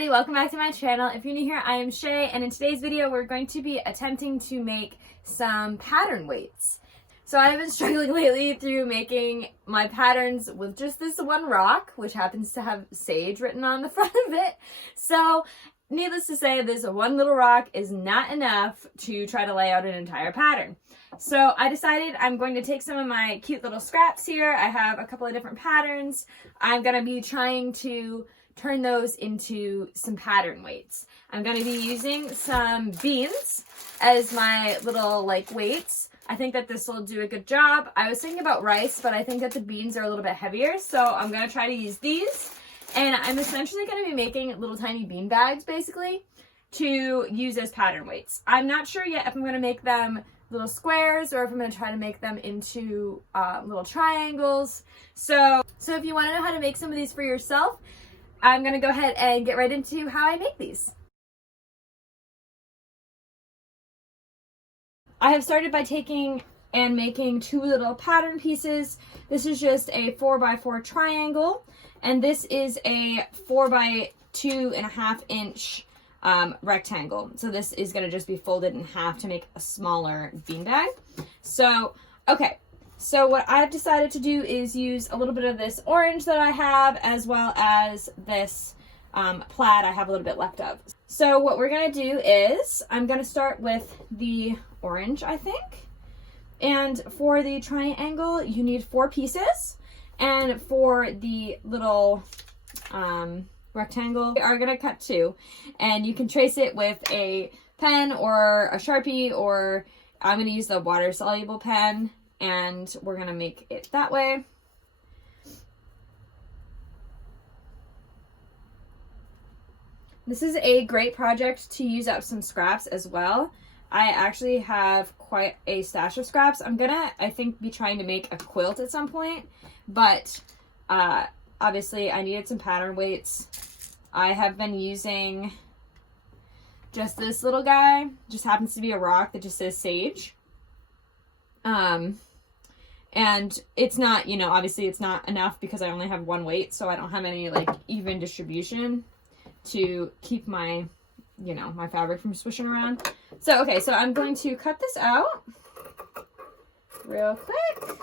everybody, welcome back to my channel. If you're new here, I am Shay, and in today's video we're going to be attempting to make some pattern weights. So I've been struggling lately through making my patterns with just this one rock, which happens to have sage written on the front of it. So needless to say, this one little rock is not enough to try to lay out an entire pattern. So I decided I'm going to take some of my cute little scraps here. I have a couple of different patterns. I'm going to be trying to turn those into some pattern weights. I'm going to be using some beans as my little weights. I think that this will do a good job. I was thinking about rice, but I think that the beans are a little bit heavier, so I'm going to try to use these. And I'm essentially going to be making little tiny bean bags, basically, to use as pattern weights. I'm not sure yet if I'm going to make them little squares or if I'm going to try to make them into little triangles. So if you want to know how to make some of these for yourself, I'm going to go ahead and get right into how I make these. I have started by taking and making two little pattern pieces. This is just a 4x4 triangle, and this is a 4x2.5 inch rectangle. So this is going to just be folded in half to make a smaller beanbag. So, okay. So what I've decided to do is use a little bit of this orange that I have, as well as this plaid I have a little bit left of. So what we're going to do is I'm going to start with the orange, I think. And for the triangle, you need 4 pieces. And for the little rectangle, we are going to cut 2. And you can trace it with a pen or a Sharpie, or I'm going to use the water-soluble pen. And we're going to make it that way. This is a great project to use up some scraps as well. I actually have quite a stash of scraps. I'm gonna, I think, be trying to make a quilt at some point, but obviously I needed some pattern weights. I have been using just this little guy. Just happens to be a rock that just says sage. And it's not, obviously it's not enough because I only have one weight, so I don't have any even distribution to keep my, my fabric from swishing around. So, okay, so I'm going to cut this out real quick.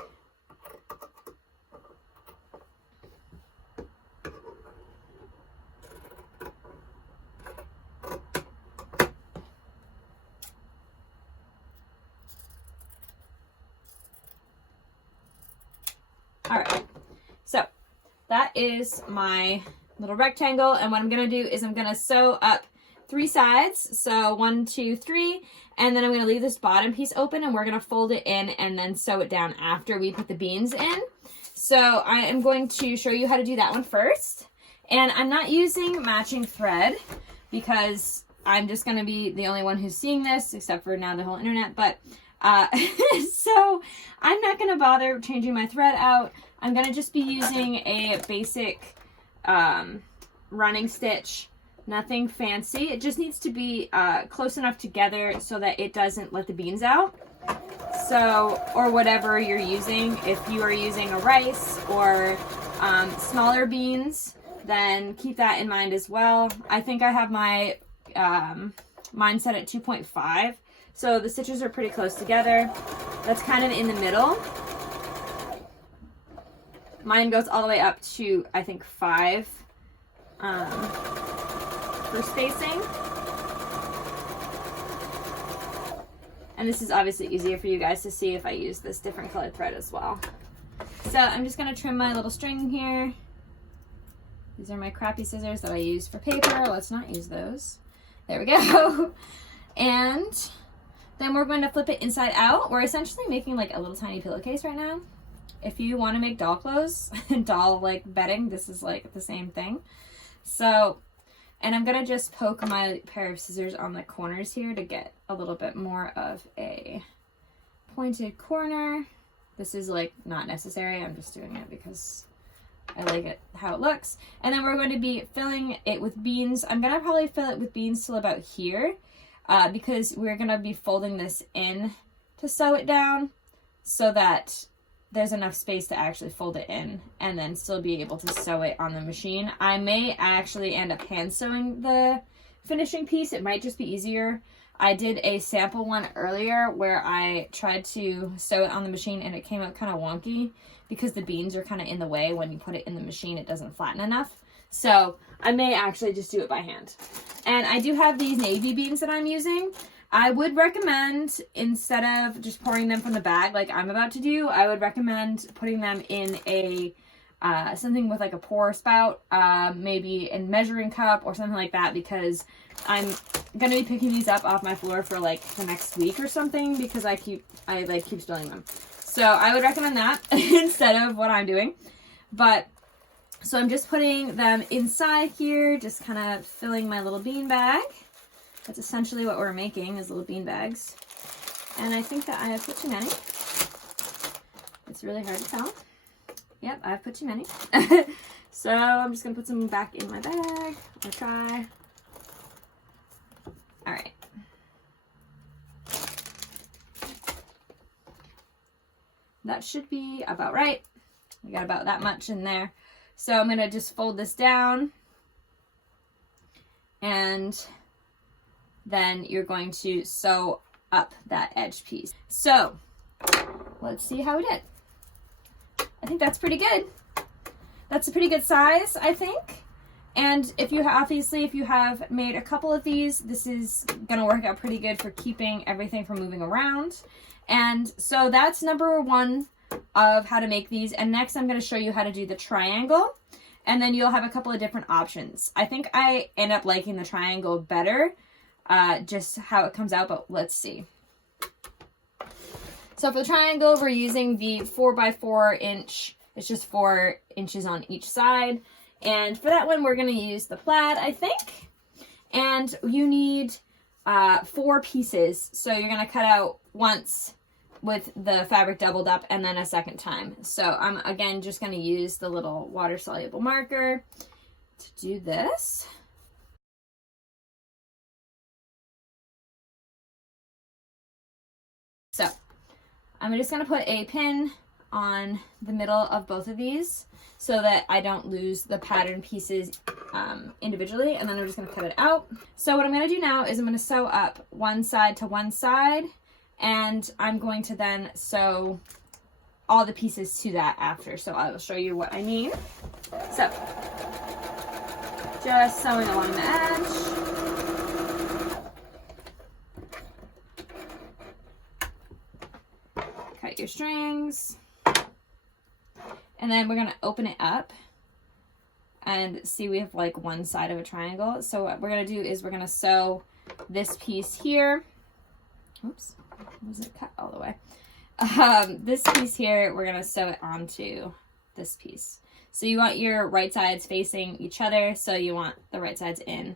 All right, so that is my little rectangle, and what I'm gonna do is I'm gonna sew up 3 sides, so 1, 2, 3, and then I'm gonna leave this bottom piece open, and we're gonna fold it in and then sew it down after we put the beans in. So I am going to show you how to do that one first, and I'm not using matching thread because I'm just gonna be the only one who's seeing this, except for now the whole internet, but so I'm not going to bother changing my thread out. I'm going to just be using a basic running stitch, nothing fancy. It just needs to be close enough together so that it doesn't let the beans out. So, or whatever you're using. If you are using a rice or smaller beans, then keep that in mind as well. I think I have my mine set at 2.5. So the stitches are pretty close together. That's kind of in the middle. Mine goes all the way up to, I think, 5 for spacing. And this is obviously easier for you guys to see if I use this different colored thread as well. So I'm just going to trim my little string here. These are my crappy scissors that I use for paper. Let's not use those. There we go. And then we're going to flip it inside out. We're essentially making a little tiny pillowcase right now. If you want to make doll clothes, doll bedding, this is the same thing. So, and I'm going to just poke my pair of scissors on the corners here to get a little bit more of a pointed corner. This is not necessary. I'm just doing it because I like it how it looks. And then we're going to be filling it with beans. I'm going to probably fill it with beans till about here. Because we're going to be folding this in to sew it down so that there's enough space to actually fold it in and then still be able to sew it on the machine. I may actually end up hand sewing the finishing piece. It might just be easier. I did a sample one earlier where I tried to sew it on the machine and it came out kind of wonky because the beans are kind of in the way. When you put it in the machine, it doesn't flatten enough. So I may actually just do it by hand. And I do have these navy beans that I'm using. I would recommend, instead of just pouring them from the bag like I'm about to do, I would recommend putting them in a something with like a pour spout, maybe a measuring cup or something like that, because I'm gonna be picking these up off my floor for like the next week or something, because I keep spilling them. So I would recommend that instead of what I'm doing. But so I'm just putting them inside here, just kind of filling my little bean bag. That's essentially what we're making, is little bean bags. And I think that I have put too many. It's really hard to tell. Yep, I've put too many. So I'm just gonna put some back in my bag. I'll try. All right. That should be about right. We got about that much in there. So I'm gonna just fold this down, and then you're going to sew up that edge piece. So let's see how we did. I think that's pretty good. That's a pretty good size, I think. And if you obviously, if you have made a couple of these, this is gonna work out pretty good for keeping everything from moving around. And so that's number one of how to make these. And next I'm gonna show you how to do the triangle. And then you'll have a couple of different options. I think I end up liking the triangle better, just how it comes out, but let's see. So for the triangle, we're using the 4x4 inch. It's just 4 inches on each side. And for that one, we're gonna use the plaid, I think. And you need 4 pieces. So you're gonna cut out once with the fabric doubled up and then a second time. So I'm again just gonna use the little water soluble marker to do this. So I'm just gonna put a pin on the middle of both of these so that I don't lose the pattern pieces individually, and then I'm just gonna cut it out. So what I'm gonna do now is I'm gonna sew up one side to one side, and I'm going to then sew all the pieces to that after. So I will show you what I mean. So just sewing along the edge. Cut your strings. And then we're gonna open it up and see we have like one side of a triangle. So what we're gonna do is we're gonna sew this piece here. Oops, wasn't cut all the way. This piece here, we're gonna sew it onto this piece. So you want your right sides facing each other. So you want the right sides in,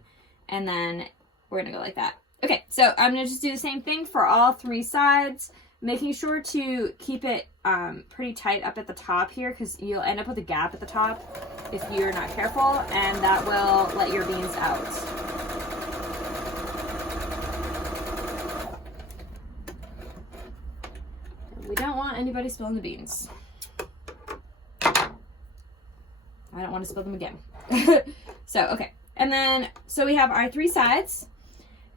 and then we're gonna go like that. Okay, so I'm gonna just do the same thing for all 3 sides, making sure to keep it pretty tight up at the top here, because you'll end up with a gap at the top if you're not careful, and that will let your beans out. We don't want anybody spilling the beans. I don't want to spill them again. So, okay. And then, so we have our 3 sides.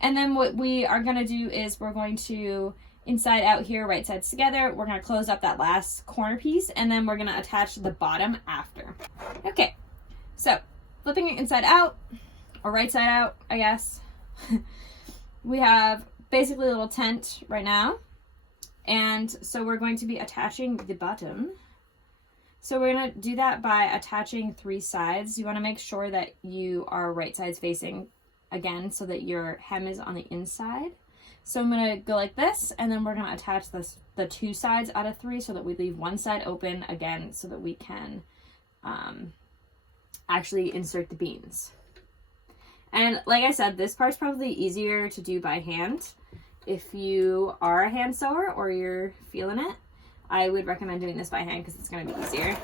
And then what we are going to do is we're going to inside out here, right sides together. We're going to close up that last corner piece, and then we're going to attach the bottom after. Okay, so flipping it inside out, or right side out, I guess. We have basically a little tent right now. And so we're going to be attaching the bottom. So we're going to do that by attaching 3 sides. You want to make sure that you are right sides facing again so that your hem is on the inside. So I'm going to go like this, and then we're going to attach the 2 sides out of 3 so that we leave one side open again so that we can actually insert the beans. And like I said, this part's probably easier to do by hand. If you are a hand sewer or you're feeling it, I would recommend doing this by hand because it's going to be easier.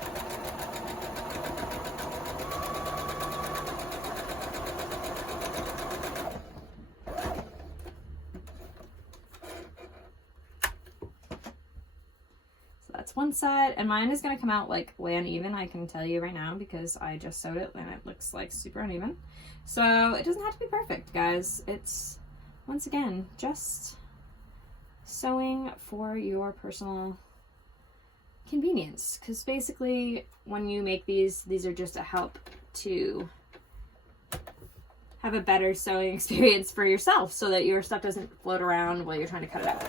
one side, and mine is going to come out like way uneven, I can tell you right now, because I just sewed it and it looks like super uneven. So it doesn't have to be perfect, guys. It's, once again, just sewing for your personal convenience, because basically when you make these are just a help to have a better sewing experience for yourself so that your stuff doesn't float around while you're trying to cut it out.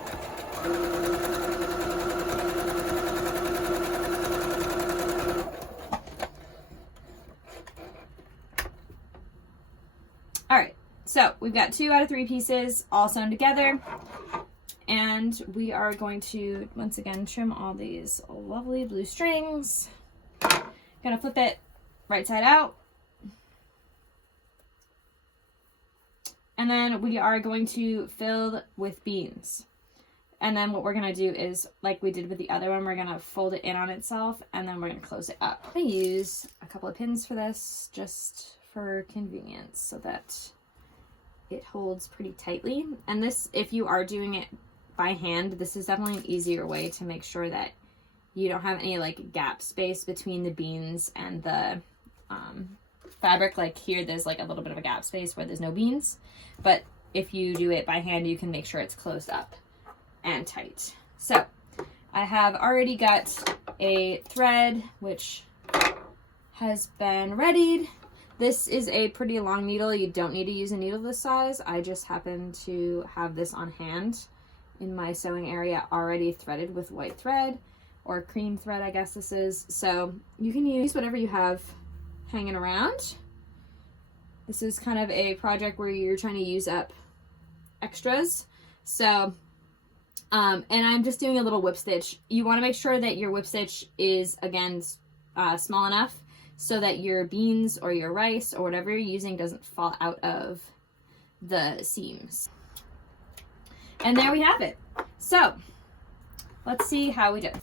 All right, so we've got 2 out of 3 pieces all sewn together, and we are going to, once again, trim all these lovely blue strings. Gonna flip it right side out. And then we are going to fill with beans. And then what we're gonna do is, like we did with the other one, we're gonna fold it in on itself, and then we're gonna close it up. I'm gonna use a couple of pins for this, just for convenience, so that it holds pretty tightly. And this, if you are doing it by hand, this is definitely an easier way to make sure that you don't have any like gap space between the beans and the fabric. Like here, there's like a little bit of a gap space where there's no beans, but if you do it by hand, you can make sure it's closed up and tight. So I have already got a thread which has been readied. This is a pretty long needle. You don't need to use a needle this size. I just happen to have this on hand in my sewing area already threaded with white thread, or cream thread, I guess this is. So you can use whatever you have hanging around. This is kind of a project where you're trying to use up extras. So, and I'm just doing a little whip stitch. You want to make sure that your whip stitch is, again, small enough so that your beans or your rice or whatever you're using doesn't fall out of the seams. And there we have it. So let's see how we did.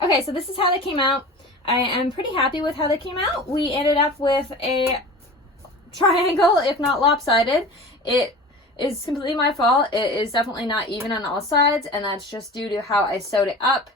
Okay, so this is how they came out. I am pretty happy with how they came out. We ended up with a triangle, if not lopsided. It is completely my fault. It is definitely not even on all sides, and that's just due to how I sewed it up.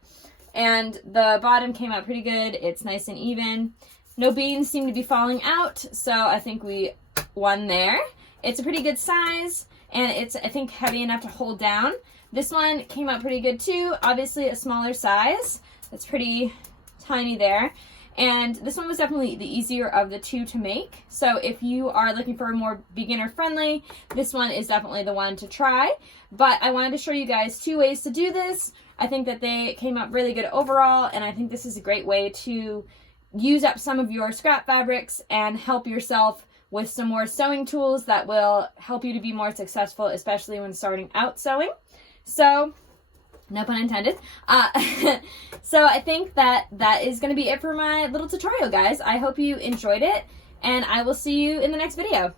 And the bottom came out pretty good. It's nice and even. No beans seem to be falling out, so I think we won there. It's a pretty good size, and it's, I think, heavy enough to hold down. This one came out pretty good too. Obviously a smaller size. It's pretty tiny there. And this one was definitely the easier of the two to make. So if you are looking for a more beginner friendly, this one is definitely the one to try. But I wanted to show you guys 2 ways to do this. I think that they came out really good overall, and I think this is a great way to use up some of your scrap fabrics and help yourself with some more sewing tools that will help you to be more successful, especially when starting out sewing. So, no pun intended. So I think that is going to be it for my little tutorial, guys. I hope you enjoyed it, and I will see you in the next video.